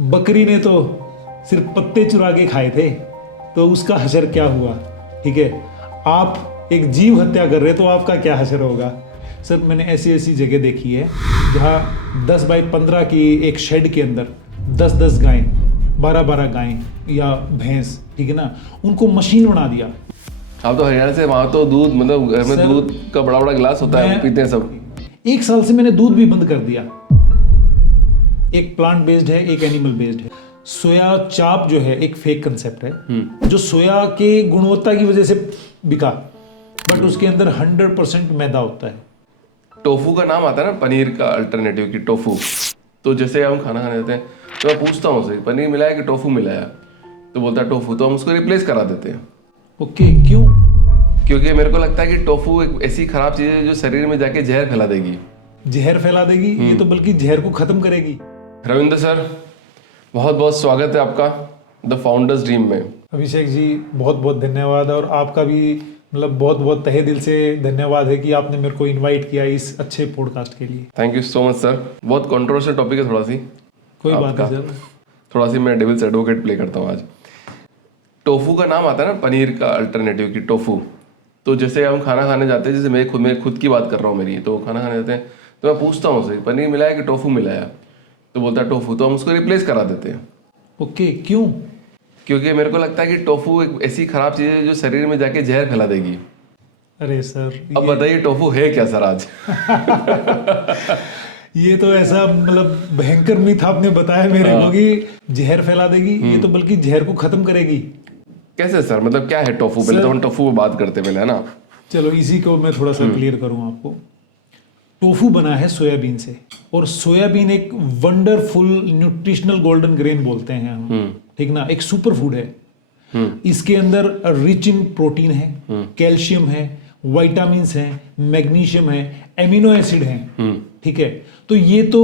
बकरी ने तो सिर्फ पत्ते चुरा के खाए थे, तो उसका हशर क्या हुआ। ठीक है, आप एक जीव हत्या कर रहे, तो आपका क्या हशर होगा। सर मैंने ऐसी ऐसी जगह देखी है जहाँ 10 बाई 15 की एक शेड के अंदर 10-10 गायें, 12-12 गायें या भैंस, ठीक है ना, उनको मशीन बना दिया। आप तो हरियाणा से, वहाँ तो दूध मतलब घर में सर, दूध का बड़ा बड़ा गिलास होता है, पीते हैं सब। 1 साल से मैंने दूध भी बंद कर दिया। एक प्लांट बेस्ड है, एक एनिमल बेस्ड है। सोया चाप जो है एक फेक कंसेप्ट है जो सोया के गुणवत्ता की वजह से बिका, बट उसके अंदर 100% मैदा होता है। टोफू का नाम आता है ना, पनीर का अल्टरनेटिव की टोफू। तो जैसे हम खाना खाने जाते हैं तो मैं पूछता हूँ उसे, पनीर मिला है कि टोफू मिला है, तो बोलता है टोफू, तो हम उसको रिप्लेस करा देते हैं। ओके, क्यों? क्योंकि मेरे को लगता है कि टोफू एक ऐसी खराब चीज़ है जो शरीर में जाके जहर फैला देगी। जहर फैला देगी? ये तो बल्कि जहर को खत्म करेगी। रविंद्र सर, बहुत बहुत स्वागत है आपका द फाउंडर्स ड्रीम में। अभिषेक जी बहुत बहुत धन्यवाद, और आपका भी मतलब बहुत बहुत तहे दिल से धन्यवाद है कि आपने मेरे को इनवाइट किया इस अच्छे पॉडकास्ट के लिए। Thank you so much sir. बहुत कंट्रोवर्शियल टॉपिक है थोड़ा सी। कोई बात नहीं सर। थोड़ा सी मैं डेविल्स एडवोकेट प्ले करता हूँ आज। टोफू का नाम आता है ना, पनीर का अल्टरनेटिव की टोफू। तो जैसे हम खाना खाने जाते हैं, जैसे मैं खुद की बात कर रहा हूँ मेरी, तो खाना खाने जाते हैं तो मैं पूछता हूँ उसे, पनीर मिला है कि टोफू मिला है, तो बोलता है टोफू, तो हम उसको रिप्लेस करा देते हैं। ओके, क्यों? क्योंकि मेरे को लगता है कि टोफू एक ऐसी खराब चीज़ है जो शरीर में जाके जहर फैला देगी। अरे सर, अब बताइए टोफू है क्या सर आज? ये तो ऐसा मतलब भयंकर मिथ आपने बताया मेरे को कि जहर फैला देगी। ये तो बल्कि जहर को खत्म करेगी। कैसे सर, मतलब क्या है टोफू? पहले तो हम टोफू पे बात करते पहले, है ना। चलो इसी को मैं थोड़ा सा क्लियर करूँ आपको। टोफू बना है सोयाबीन से, और सोयाबीन एक वंडरफुल न्यूट्रिशनल गोल्डन ग्रेन बोलते हैं हम, ठीक ना, एक सुपर फूड है। इसके अंदर रिच इन प्रोटीन है, कैल्शियम है, विटामिन्स हैं, मैग्नीशियम है, एमिनो एसिड हैं, ठीक है। तो ये तो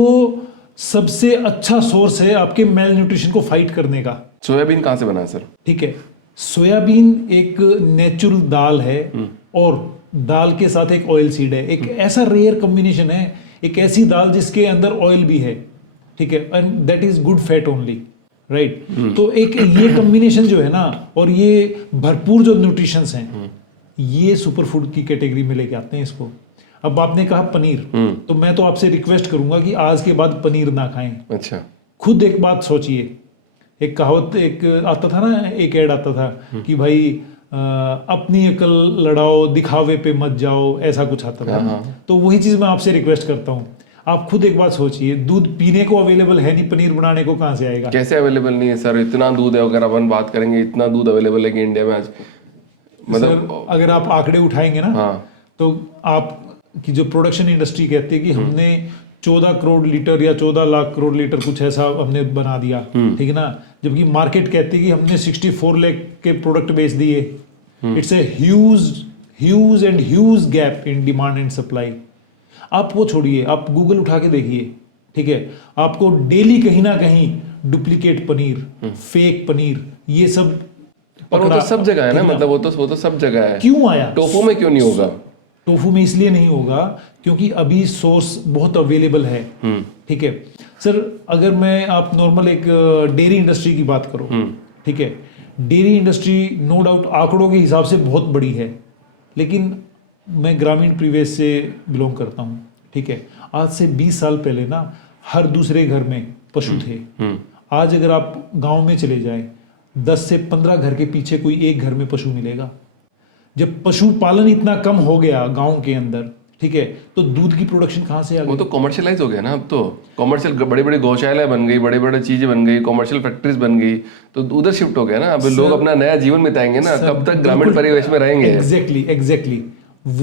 सबसे अच्छा सोर्स है आपके मेल न्यूट्रिशन को फाइट करने का। सोयाबीन कहाँ से बना है सर? ठीक है, सोयाबीन एक नेचुरल दाल है, और दाल के साथ एक ऑयल सीड है। एक ऐसा रेयर कॉम्बिनेशन है, एक ऐसी दाल जिसके अंदर ऑयल भी है, ठीक है, and that is good fat only, right. तो एक ये कॉम्बिनेशन जो है ना, और ये भरपूर जो न्यूट्रिशंस हैं, ये सुपर फूड की कैटेगरी में लेके आते हैं इसको। अब आपने कहा पनीर, तो मैं तो आपसे रिक्वेस्ट करूंगा कि आज के बाद पनीर ना खाएं। अच्छा। खुद एक बात सोचिए, एक कहावत एक आता था ना, एक ऐड आता था कि भाई अपनी अकल लड़ाओ, दिखावे पे मत जाओ, ऐसा कुछ आता था। तो वही चीज मैं आपसे रिक्वेस्ट करता हूँ, आप खुद एक बात सोचिए, दूध पीने को अवेलेबल है नहीं, पनीर बनाने को कहाँ से आएगा? कैसे अवेलेबल नहीं है सर? इतना दूध है, अगर अपन बात करेंगे इतना दूध अवेलेबल है कि इंडिया में आज, मतलब अगर आप आंकड़े उठाएंगे ना, तो आप की जो प्रोडक्शन इंडस्ट्री कहती है कि हमने 14 करोड़ लीटर या 14 लाख करोड़ लीटर कुछ ऐसा हमने बना दिया, ठीक है ना, जबकि मार्केट कहती है कि हमने 64 लाख के प्रोडक्ट बेच दिए। It's a huge and huge gap in demand and supply. आप वो छोड़िए, आप गूगल उठा के देखिए, ठीक है, आपको डेली कहीं ना कहीं डुप्लीकेट पनीर, फेक पनीर, ये सब और वो तो सब जगह है ना, मतलब वो तो सब जगह है। क्यों आया? टोफू में क्यों नहीं होगा? टोफू में इसलिए नहीं होगा क्योंकि अभी सोर्स बहुत अवेलेबल है, ठीक है सर। अगर मैं आप नॉर्मल एक डेयरी इंडस्ट्री की बात करो, ठीक है, डेयरी इंडस्ट्री नो डाउट आंकड़ों के हिसाब से बहुत बड़ी है, लेकिन मैं ग्रामीण परिवेश से बिलोंग करता हूँ, ठीक है। आज से 20 साल पहले ना हर दूसरे घर में पशु थे। आज अगर आप गांव में चले जाएं, 10 से 15 घर के पीछे कोई एक घर में पशु मिलेगा। जब पशुपालन इतना कम हो गया गांव के अंदर, ठीक है, तो दूध की प्रोडक्शन कहाँ से आ गई? वो तो कमर्शियलाइज हो गया ना। अब तो कमर्शियल बड़ी बड़ी गौशालाएं बन गई, बड़ी बड़ी चीजें बन गई, कमर्शियल फैक्ट्रीज बन गई, तो उधर शिफ्ट हो गया ना। अब लोग अपना नया जीवन बिताएंगे ना, कब तक ग्रामीण परिवेश में रहेंगे? एग्जैक्टली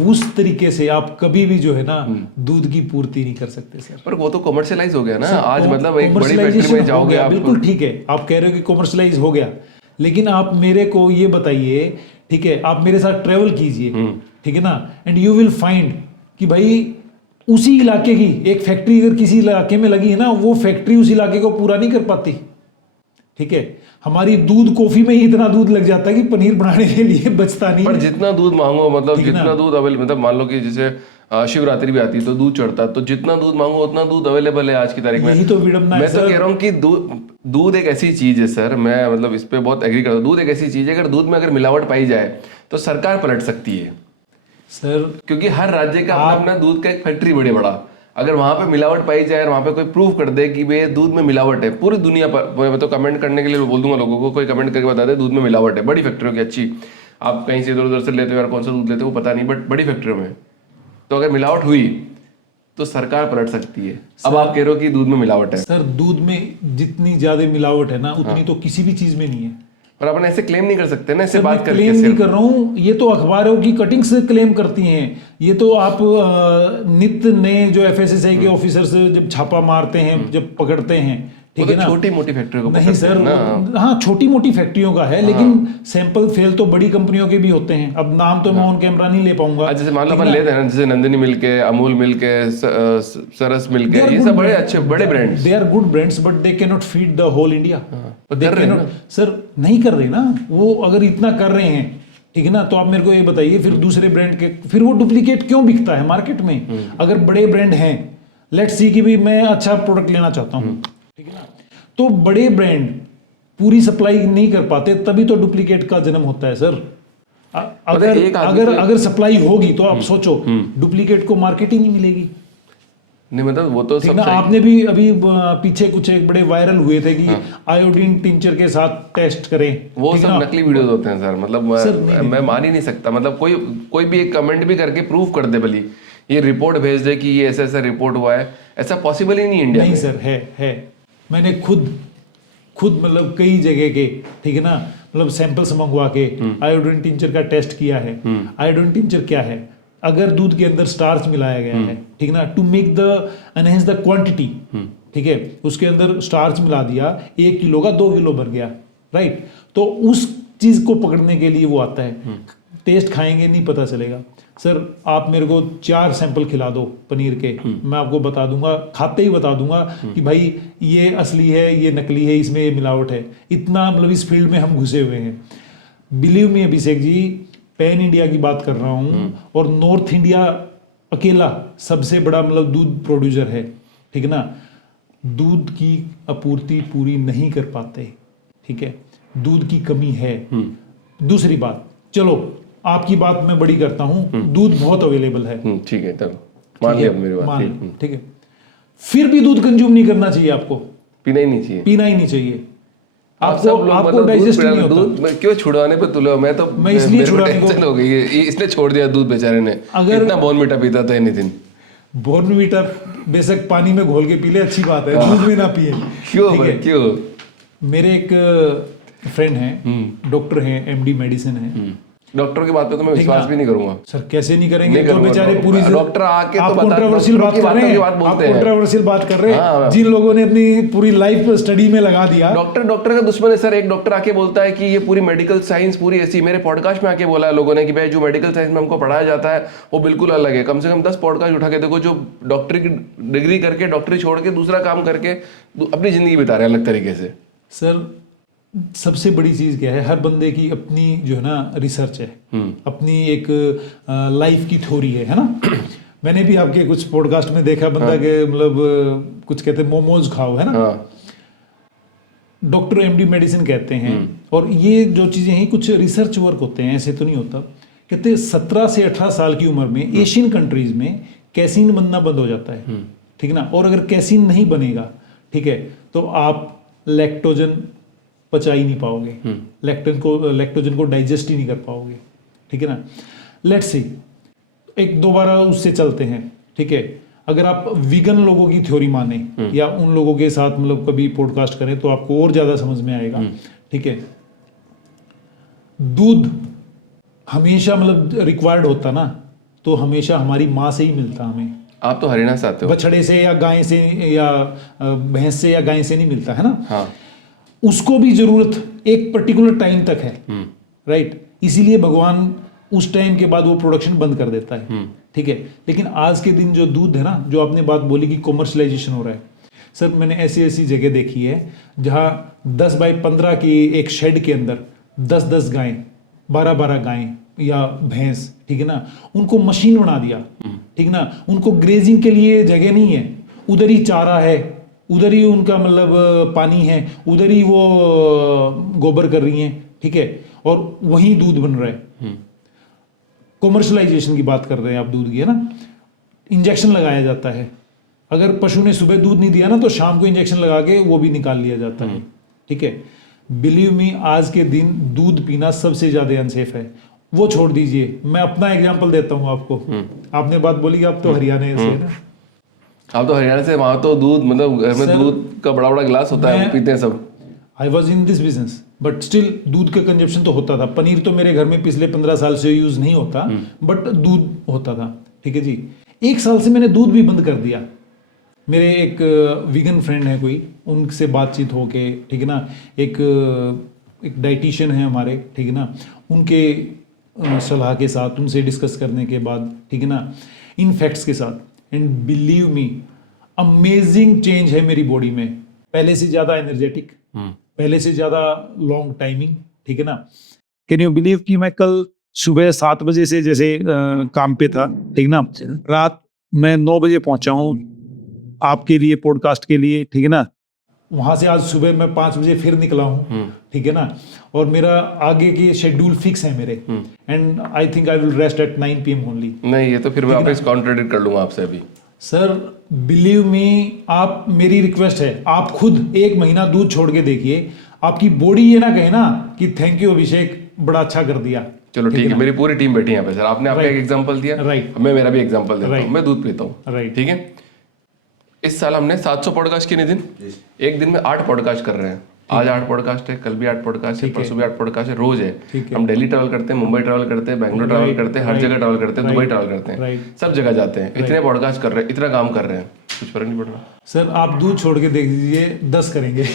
उस तरीके से आप कभी भी जो है ना दूध की पूर्ति नहीं कर सकते सर। पर वो तो कमर्शियलाइज हो गया ना आज, मतलब एक बड़ी फैक्ट्री में जाओगे आप। बिल्कुल ठीक है, आप कह रहे हो कि कमर्शियलाइज हो गया, लेकिन आप मेरे को ये बताइए, ठीक है, आप मेरे साथ ट्रेवल कीजिए, ठीक है ना, एंड यू विल फाइंड कि भाई उसी इलाके की एक फैक्ट्री अगर किसी इलाके में लगी है ना, वो फैक्ट्री उस इलाके को पूरा नहीं कर पाती, ठीक है। हमारी दूध कॉफी में ही इतना दूध लग जाता है कि पनीर बनाने के लिए बचता नहीं। पर जितना दूध मांगो, मतलब जितना दूध अवेलेबल, मतलब मान लो कि जैसे शिवरात्रि भी आती है तो दूध चढ़ता है, तो जितना दूध मांगो उतना दूध अवेलेबल है आज की तारीख में। यही तो विडम्बना है मैं तो कह रहा हूँ कि दूध एक ऐसी चीज है सर, मैं मतलब इस पे बहुत एग्री करता हूँ। दूध एक ऐसी चीज है, अगर दूध में अगर मिलावट पाई जाए तो सरकार पलट सकती है सर। क्योंकि हर राज्य का अपना अपना दूध का एक फैक्ट्री बड़े बड़ा, अगर वहां पे मिलावट पाई जाए और वहां पे कोई प्रूव कर दे कि भाई दूध में मिलावट है, पूरी दुनिया पर, मैं तो कमेंट करने के लिए बोल दूंगा लोगों को, कोई कमेंट करके बता दे दूध में मिलावट है, बड़ी फैक्ट्रियों की अच्छी, आप कहीं से इधर उधर से लेते हो यार, कौन सा दूध लेते हो वो पता नहीं, बट बड़ी फैक्ट्रियों में तो अगर मिलावट हुई तो सरकार पलट सकती है। अब आप कह रहे हो कि दूध में मिलावट है। सर दूध में जितनी ज्यादा मिलावट है ना उतनी तो किसी भी चीज में नहीं है। और अपन ऐसे क्लेम नहीं कर सकते ना, ऐसे सर बात मैं करके क्लेम नहीं सिर्फ। कर रहा हूँ, ये तो अखबारों की कटिंग से क्लेम करती हैं। ये तो आप नित्य नए जो एफएसएसआई के ऑफिसर्स जब छापा मारते हैं, जब पकड़ते हैं, ठीक है ना, छोटी मोटी फैक्ट्रियों को नहीं पकड़ते सर, हैं ना। हाँ छोटी मोटी फैक्ट्रियों का है, लेकिन सैंपल फेल तो बड़ी कंपनियों के भी होते हैं। अब नाम तो मैं ऑन कैमरा नहीं ले पाऊंगा। जैसे मान लो अपन लेते हैं ना, जैसे नंदिनी मिल्क है, अमूल मिल्क है, सरस मिल्क है, ये सब बड़े अच्छे बड़े brands. They are good brands but they can not feed the whole India. कर रहे हैं ना। सर नहीं कर रहे ना, वो अगर इतना कर रहे हैं, ठीक है ना, तो आप मेरे को ये बताइए फिर दूसरे ब्रांड के फिर वो डुप्लीकेट क्यों बिकता है मार्केट में? अगर बड़े ब्रांड हैं, लेट्स सी कि भी मैं अच्छा प्रोडक्ट लेना चाहता हूँ, ठीक है ना, तो बड़े ब्रांड पूरी सप्लाई नहीं कर पाते, तभी तो डुप्लीकेट का जन्म होता है सर। अगर सप्लाई होगी तो आप सोचो डुप्लीकेट को मार्केट ही नहीं मिलेगी। नहीं मतलब वो तो सब ना, आपने भी अभी पीछे कुछ एक बड़े वायरल हुए थे कि आयोडीन टिंचर के साथ टेस्ट करें, वो सब नकली वीडियोस होते हैं सर। मतलब मैं मान ही नहीं सकता, मतलब कोई भी एक कमेंट भी करके प्रूव कर दे, भली ये रिपोर्ट भेज दे कि ये ऐसा ऐसा रिपोर्ट हुआ है, ऐसा पॉसिबल ही नहीं इंडिया में। नहीं सर, है मैंने खुद मतलब कई जगह के, ठीक है ना, मतलब सैंपल्स मंगवा के आयोडीन टिंचर का टेस्ट किया है। आयोडीन टिंचर क्या है? अगर दूध के अंदर स्टार्च मिलाया गया है, ठीक है ना, to make the enhance the quantity, ठीक है, उसके अंदर स्टार्च मिला दिया, 1 किलो का 2 किलो भर गया, राइट, तो उस चीज को पकड़ने के लिए वो आता है। टेस्ट खाएंगे नहीं पता चलेगा। सर आप मेरे को 4 सैंपल खिला दो पनीर के, मैं आपको बता दूंगा, खाते ही बता दूंगा कि भाई ये असली है, ये नकली है, इसमें ये मिलावट है। इतना मतलब इस फील्ड में हम घुसे हुए हैं। Believe me Abhishek ji, pan India की बात कर रहा हूँ, और नॉर्थ इंडिया अकेला सबसे बड़ा मतलब दूध प्रोड्यूसर है, ठीक है ना, दूध की आपूर्ति पूरी नहीं कर पाते, ठीक है, दूध की कमी है। दूसरी बात, चलो आपकी बात मैं बड़ी करता हूं, दूध बहुत अवेलेबल है, ठीक है, चलो मान लिया मेरी बात, ठीक है, फिर भी दूध कंज्यूम नहीं करना चाहिए आपको, पीना ही नहीं चाहिए, पीना ही नहीं चाहिए। आपको डाइजेस्ट नहीं होता। दूध क्यों छुड़वाने पे तुले हो? मैं इसलिए छुड़वाने को हो गई है, इसने छोड़ दिया दूध बेचारे ने। अगर इतना बॉर्नवीटा पीता था नितिन, बॉर्नवीटा बेशक पानी में घोल के पी ले, अच्छी बात है, दूध में ना पिए। क्यों? मेरे एक फ्रेंड हैं, डॉक्टर हैं, एमडी मेडिसिन है। डॉक्टर की बात पे तो मैं विश्वास भी नहीं करूंगा सर। कैसे नहीं करेंगे? जो बेचारे पूरी डॉक्टर आके आप कंट्रोवर्शियल बात कर रहे हैं, आप कंट्रोवर्शियल बात कर रहे हैं, जिन लोगों ने अपनी पूरी लाइफ स्टडी में लगा दिया। डॉक्टर का दुश्मन है सर। एक डॉक्टर आके बोलता है कि ये पूरी मेडिकल साइंस पूरी ऐसी, मेरे पॉडकास्ट में आके बोला है लोगों ने कि भाई जो मेडिकल साइंस में हमको पढ़ाया जाता है वो बिल्कुल अलग है। कम से कम 10 पॉडकास्ट उठा के देखो जो डॉक्टरी की डिग्री करके, डॉक्टरी छोड़ के दूसरा काम करके अपनी जिंदगी बिता रहे हैं अलग तरीके से। सर सबसे बड़ी चीज क्या है, हर बंदे की अपनी जो है ना रिसर्च है, अपनी एक लाइफ की थ्योरी है ना। मैंने भी आपके कुछ पॉडकास्ट में देखा बंदा के मतलब कुछ कहते हैं मोमोज खाओ, है ना, डॉक्टर एमडी मेडिसिन कहते हैं। और ये जो चीजें हैं कुछ रिसर्च वर्क होते हैं, ऐसे तो नहीं होता। कहते 17 से 18 साल की उम्र में एशियन कंट्रीज में कैसीन बनना बंद हो जाता है, ठीक है ना, और अगर कैसीन नहीं बनेगा, ठीक है, तो आप लैक्टोजन पचा ही नहीं पाओगे, लैक्टोजन को डाइजेस्ट ही नहीं कर पाओगे, ठीक है ना। लेट्स सी एक दोबारा उससे चलते हैं, ठीक है, अगर आप वीगन लोगों की थ्योरी माने या उन लोगों के साथ मतलब कभी पॉडकास्ट करें तो आपको और ज्यादा समझ में आएगा, ठीक है। दूध हमेशा मतलब रिक्वायर्ड होता ना, तो हमेशा हमारी माँ से ही मिलता हमें। आप तो हरियाणा से आते हो, बछड़े से या गाय से या भैंस से या गाय से नहीं मिलता, है ना। हाँ। उसको भी जरूरत एक पर्टिकुलर टाइम तक है, राइट। इसीलिए भगवान उस टाइम के बाद वो प्रोडक्शन बंद कर देता है, ठीक है। लेकिन आज के दिन जो दूध है ना, जो आपने बात बोली कि कॉमर्शलाइजेशन हो रहा है, सर मैंने ऐसी ऐसी जगह देखी है जहां 10 बाई 15 की एक शेड के अंदर 10-10 गायें, 12-12 गायें या भैंस, ठीक है ना, उनको मशीन बना दिया, ठीक है ना, उनको ग्रेजिंग के लिए जगह नहीं है, उधर ही चारा है, उधर ही उनका मतलब पानी है, उधर ही वो गोबर कर रही हैं, ठीक है, और वहीं दूध बन रहा है। कॉमर्शलाइजेशन की बात कर रहे हैं आप दूध की, है ना, इंजेक्शन लगाया जाता है। अगर पशु ने सुबह दूध नहीं दिया ना तो शाम को इंजेक्शन लगा के वो भी निकाल लिया जाता है, ठीक है। बिलीव मी, आज के दिन दूध पीना सबसे ज्यादा अनसेफ है। वो छोड़ दीजिए, मैं अपना एग्जांपल देता हूँ आपको। आपने बात बोली कि आप तो हरियाणा से है ना, आप तो हरियाणा से, वहां तो दूध मतलब घर में दूध का बड़ा बड़ा गिलास होता है, वो पीते हैं सब। I was in this business but still दूध का कंजप्शन तो होता था। पनीर तो मेरे घर में पिछले 15 साल से यूज नहीं होता, बट दूध होता था, ठीक है जी। 1 साल से मैंने दूध भी बंद कर दिया। मेरे एक वीगन फ्रेंड है कोई, उनसे बातचीत होके, ठीक है ना, एक डाइटिशियन है हमारे, ठीक है ना, उनके सलाह के साथ, उनसे डिस्कस करने के बाद, ठीक है ना, इन फैक्ट्स के साथ, and believe me amazing change है मेरी बॉडी में। पहले से ज़्यादा एनर्जेटिक, पहले से ज़्यादा लॉन्ग टाइमिंग, ठीक है ना। कैन यू बिलीव कि मैं कल सुबह 7 बजे से जैसे काम पे था, ठीक ना, रात मैं 9 बजे पहुंचा हूँ आपके लिए, पॉडकास्ट के लिए, ठीक है ना। वहां से आज सुबह मैं 5 बजे फिर निकला हूँ, ठीक है ना, और मेरा आगे के शेड्यूल फिक्स है मेरे, and I think I will rest at 9 PM only. नहीं, ये तो फिर मैं वापस कॉन्ट्रडिक्ट कर लूंगा आपसे अभी। सर बिलीव मी, आप, मेरी रिक्वेस्ट है, आप खुद 1 महीना दूध छोड़ के देखिए, आपकी बॉडी ये ना कहे ना कि थैंक यू अभिषेक, बड़ा अच्छा कर दिया। चलो ठीक है, मेरी पूरी टीम बैठी है यहाँ पे सर। आपने आपका एक एग्जांपल दिया, राइट, मैं मेरा भी एग्जांपल देता हूँ। मैं दूध पीता हूँ, राइट, ठीक है। इस साल हमने 700 पॉडकास्ट किए नितिन। एक दिन में 8 पॉडकास्ट कर रहे हैं। आज 8 पॉडकास्ट है, कल भी 8 पॉडकास्ट है, परसों भी 8 पॉडकास्ट है, रोज है। हम दिल्ली ट्रैवल करते हैं, मुंबई ट्रैवल करते हैं, बैंगलोर ट्रैवल करते हैं, हर जगह ट्रैवल करते हैं, दुबई ट्रैवल करते हैं, सब जगह जाते हैं। इतने पॉडकास्ट कर रहे हैं, इतना काम कर रहे हैं, कुछ फर्क नहीं पड़ रहा। सर आप दूध छोड़ के देख लीजिए, 10 करेंगे।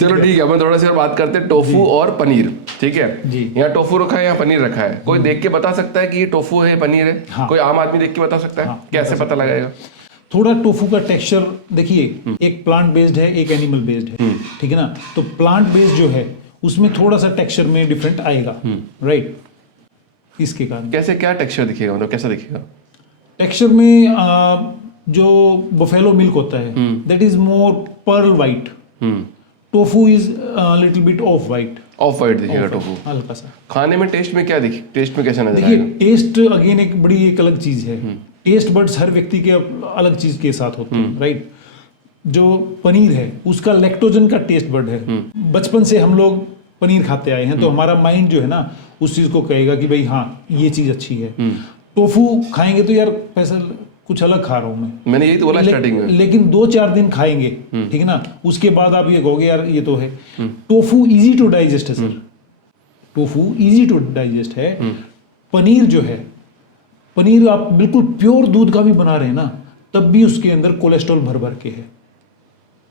चलो ठीक है, अपन थोड़ा सी और बात करते हैं टोफू और पनीर, ठीक है जी। यहाँ टोफू रखा है, यहाँ पनीर रखा है। कोई देख के बता सकता है कि ये टोफू है, पनीर है? हाँ। कोई आम आदमी देख के बता सकता है? हाँ, कैसे पता लगाएगा? थोड़ा टोफू का टेक्सचर देखिए, एक प्लांट बेस्ड है, एक एनिमल बेस्ड है, ठीक है ना। तो प्लांट बेस्ड जो है उसमें थोड़ा सा टेक्सचर में डिफरेंट आएगा, राइट। इसके कारण कैसे, क्या टेक्सचर दिखेगा, मतलब कैसा दिखेगा? टेक्सचर में जो बफेलो मिल्क होता है that is more pearl white, tofu is little bit of white. Of white दिखेगा टोफू, हल्का सा। खाने में टेस्ट में क्या दिखे, टेस्ट में कैसा नजर देखिए आएगा? टेस्ट अगेन एक बड़ी एक अलग चीज है। टेस्ट बड्स हर व्यक्ति के अलग चीज के साथ होते हैं, राइट। जो पनीर है उसका लैक्टोजन का टेस्ट बड है। बचपन से हम लोग पनीर खाते आए हैं, तो हमारा माइंड जो है ना उस चीज को कहेगा कि भाई हाँ ये चीज अच्छी है। टोफू खाएंगे तो यार पैसा कुछ अलग खा रहा हूं मैंने यही तो बोला स्टार्टिंग में। लेकिन 2-4 दिन खाएंगे, ठीक है ना, उसके बाद आप ये कहोगे यार ये तो है। टोफू इजी टू डाइजेस्ट है sir, tofu easy to digest है। पनीर जो है, पनीर आप बिल्कुल प्योर दूध का भी बना रहे हैं ना, तब भी उसके अंदर कोलेस्ट्रॉल भर भर के है,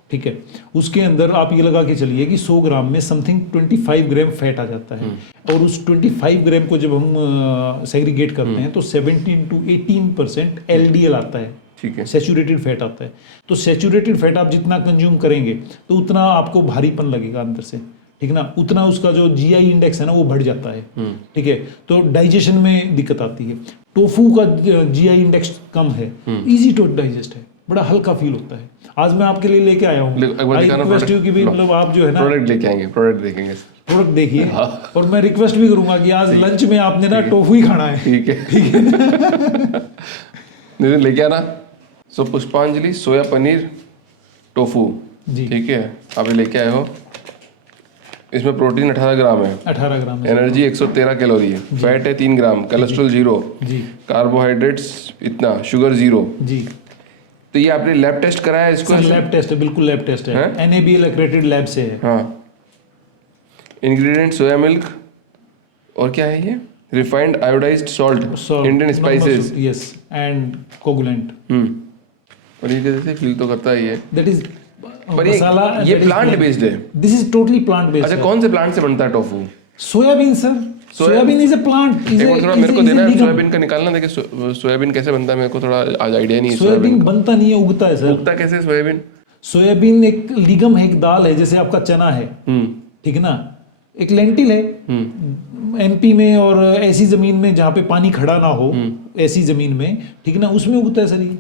ठीक है। उसके अंदर आप ये लगा के चलिए कि 100 ग्राम में समथिंग 25 ग्राम फैट आ जाता है, और उस 25 ग्राम को जब हम सेग्रीगेट करते हैं तो 17 to 18% LDL आता है, ठीक है, सैचुरेटेड फैट आता है। तो सैचुरेटेड फैट आप जितना कंज्यूम करेंगे तो उतना आपको भारीपन लगेगा अंदर से, ठीक है ना, उतना उसका जो GI इंडेक्स है ना वो बढ़ जाता है, ठीक है। तो डाइजेशन में दिक्कत आती है। टोफू का GI इंडेक्स कम है, इजी टू डाइजेस्ट है, बड़ा हल्का फील होता है। आज मैं आपके लिए लेके आया हूँ, आई रिक्वेस्ट यू कि भी मतलब आप जो है ना प्रोडक्ट लेके आएंगे, प्रोडक्ट देखेंगे, प्रोडक्ट देखिए। और मैं रिक्वेस्ट भी करूंगा कि आज लंच में आपने ना टोफू ही खाना है, ठीक है, ठीक है। नितिन लेके आना। सो पुष्पांजलि सोया पनीर टोफू जी, ठीक है, आप ये लेके आए हो। इसमें प्रोटीन 18 ग्राम है, 18 ग्राम है, एनर्जी 113 कैलोरी है, फैट है 3 ग्राम, कोलेस्ट्रॉल 0 जी, कार्बोहाइड्रेट्स इतना, शुगर 0 जी। तो ये आपने लैब टेस्ट कराया है इसको? सर लैब टेस्ट है, बिल्कुल लैब टेस्ट है, NABL एक्रेडिटेड लैब से है। हाँ। इंग्रेडिएंट सोया मिल्क, और क्या है ये? Refined iodised salt, Indian spices, yes, and coagulant. Paneer के जैसे फील तो करता ही है। दैट इज पर ये प्लांट बेस्ड है। This is totally plant based. अच्छा, कौन से प्लांट से बनता है tofu? Soybean sir, soybean is a plant. एक बार थोड़ा मेरे को देना है सोयाबीन का निकालना, देखिए सोयाबीन कैसे बनता है, मेरे को थोड़ा आज आइडिया नहीं है। सोयाबीन बनता नहीं है, उगता है सर। उगता कैसे सोयाबीन? सोयाबीन एक लिगम है, एक दाल है, जैसे आपका चना है, ठीक है ना, एक लेंटिल है। MP में और ऐसी जमीन में जहाँ पे पानी खड़ा ना हो, ऐसी जमीन में, ठीक है ना, उसमें उगता है सर ये।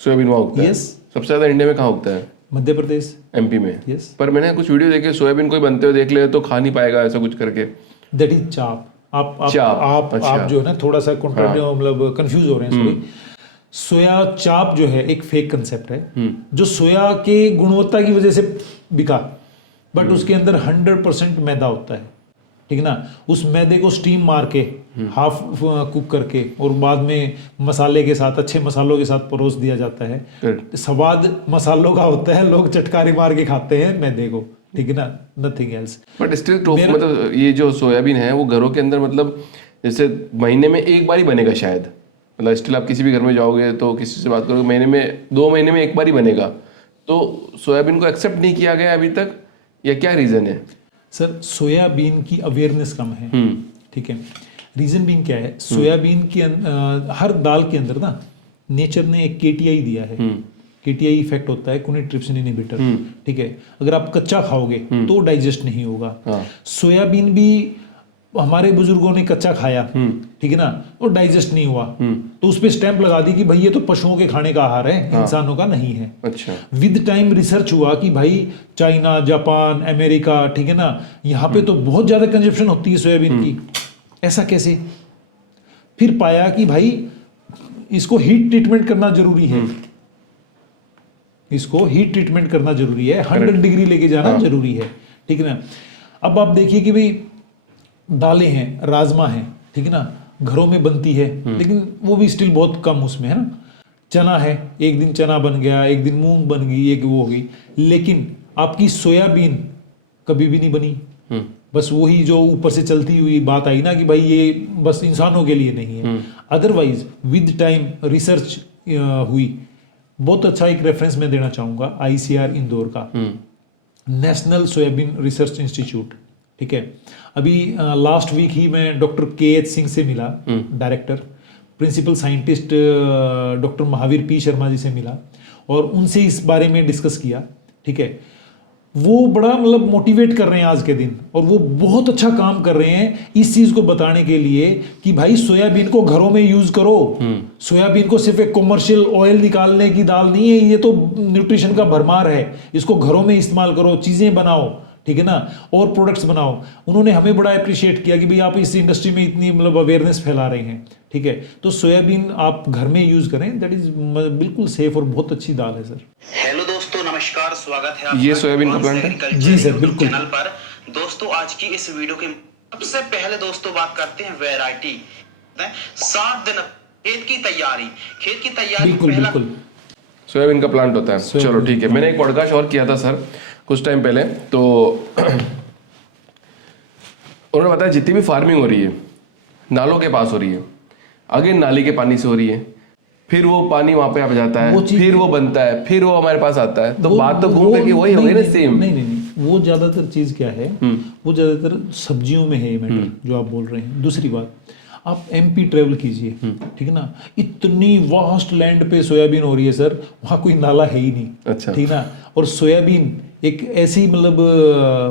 सोयाबीन वहाँ उगता है? Yes. सबसे ज़्यादा इंडिया में कहाँ उगता है? मध्य प्रदेश। एमपी में? यस। पर मैंने कुछ वीडियो देखे, सोयाबीन कोई बनते हुए देख ले तो खा नहीं पाएगा ऐसा कुछ करके। दैट इज चाप। चाप, अच्छा। आप जो है ना थोड़ा सा मतलब कंफ्यूज हो रहे हैं, सॉरी। सोया चाप जो है एक फेक कंसेप्ट है, जो सोया के गुणवत्ता की वजह से बिका, बट उसके अंदर 100% मैदा होता है, ठीक है ना। उस मैदे को स्टीम मार के हाफ कुक करके और बाद में मसाले के साथ, अच्छे मसालों के साथ परोस दिया जाता है। स्वाद मसालों का होता है, लोग चटकारे मार के खाते हैं मैदे को, ठीक है ना, nothing else. But still tofu, मतलब ये जो सोयाबीन है वो घरों के अंदर, मतलब जैसे महीने में एक बार ही बनेगा शायद, मतलब स्टिल आप किसी भी घर में जाओगे तो किसी से बात करोगे, महीने में 2 महीने में एक बार ही बनेगा। तो सोयाबीन को एक्सेप्ट नहीं किया गया अभी तक, या क्या रीज़न है? सर सोयाबीन की अवेयरनेस कम है, ठीक है। रीजन बीन क्या है, सोयाबीन के हर दाल के अंदर ना नेचर ने एक केटीआई दिया है। केटीआई इफेक्ट होता है कुनी ट्रिप्सिन इनहिबिटर, ठीक है। अगर आप कच्चा खाओगे तो डाइजेस्ट नहीं होगा। सोयाबीन भी हमारे बुजुर्गों ने कच्चा खाया, ठीक है ना, और डाइजेस्ट नहीं हुआ, तो उस पर स्टैंप लगा दी कि भाई ये तो पशुओं के खाने का आहार है, इंसानों का नहीं है। अच्छा। विद टाइम रिसर्च हुआ कि भाई चाइना, जापान, अमेरिका, ठीक है ना, यहाँ पे तो बहुत ज्यादा कंजप्शन होती है सोयाबीन की। ऐसा कैसे? फिर पाया कि भाई इसको हीट ट्रीटमेंट करना जरूरी है, इसको हीट ट्रीटमेंट करना जरूरी है, 100 डिग्री लेके जाना जरूरी है, ठीक है ना। अब आप देखिए कि भाई दालें हैं, राजमा है, ठीक है ना, घरों में बनती है, लेकिन वो भी स्टिल बहुत कम उसमें है ना। चना है, एक दिन चना बन गया, एक दिन मूंग बन गई, एक वो हो गई, लेकिन आपकी सोयाबीन कभी भी नहीं बनी। बस वही जो ऊपर से चलती हुई बात आई ना कि भाई ये बस इंसानों के लिए नहीं है। अदरवाइज विद टाइम रिसर्च हुई। बहुत अच्छा एक रेफरेंस मैं देना चाहूँगा ICR इंदौर का, नेशनल सोयाबीन रिसर्च इंस्टीट्यूट, ठीक है। अभी लास्ट वीक ही मैं डॉक्टर KH सिंह से मिला, director, principal scientist doctor Mahavir P Sharma ji से मिला और उनसे इस बारे में डिस्कस किया, ठीक है। वो बड़ा मतलब मोटिवेट कर रहे हैं आज के दिन, और वो बहुत अच्छा काम कर रहे हैं इस चीज को बताने के लिए कि भाई सोयाबीन को घरों में यूज करो। सोयाबीन को सिर्फ एक कॉमर्शियल ऑयल निकालने की दाल नहीं है, ये तो न्यूट्रिशन का भरमार है। इसको घरों में इस्तेमाल करो, चीजें बनाओ, ठीक है ना, और प्रोडक्ट्स बनाओ। उन्होंने हमें बड़ा अप्रिशिएट किया कि भाई आप इस इंडस्ट्री में इतनी मतलब अवेयरनेस फैला रहे हैं, ठीक है। तो सोयाबीन आप घर में यूज करें, दैट इज बिल्कुल सेफ और बहुत अच्छी दाल है सर। हेलो दोस्तों, नमस्कार, स्वागत है आपका ये सोयाबीन का प्लांट है? जी सर, बिल्कुल। चैनल पर। दोस्तों आज की इस वीडियो के सबसे पहले दोस्तों बात करते हैं वैरायटी। 7 दिन खेत की तैयारी बिल्कुल पहला बिल्कुल सोयाबीन का प्लांट होता है। चलो ठीक है, मैंने एक पॉडकास्ट और किया था सर कुछ टाइम पहले, तो उन्होंने बताया जितनी भी फार्मिंग हो रही है नालों के पास हो रही है, आगे नाली के पानी से हो रही है, फिर वो पानी वहां पे आ जाता है, फिर वो बनता है, फिर वो हमारे पास आता है, तो बात तो घूम करके वही हो गई ना, सेम। नहीं, वो ज्यादातर चीज क्या है, वो ज्यादातर सब्जियों में है ये मैटर जो आप बोल रहे हैं। दूसरी बात, आप MP ट्रेवल कीजिए, ठीक है ना, इतनी वास्ट लैंड पे सोयाबीन हो रही है सर, वहाँ कोई नाला है ही नहीं, अच्छा। ठीक ना। और सोयाबीन एक ऐसी मतलब